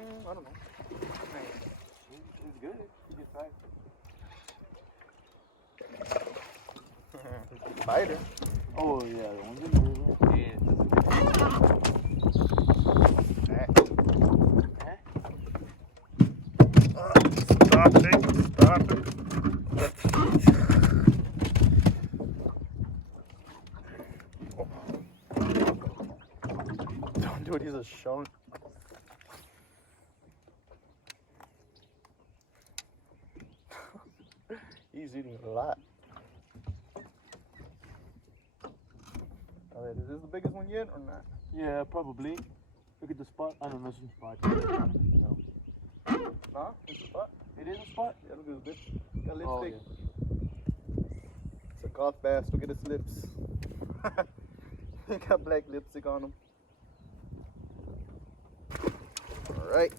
I don't know. It's good. You can try. Spider. Oh yeah, the ones in the river. Stop it. Stop it. Don't do it, he's a shark. He's eating a lot. Alright, is this the biggest one yet or not? Yeah, probably. Look at the spot. I don't know some spot. No. Huh? It's a spot? It is a spot? Yeah, look at his lips. Got lipstick. Oh, yeah. It's a goth bass. Look at his lips. He got black lipstick on him. Alright.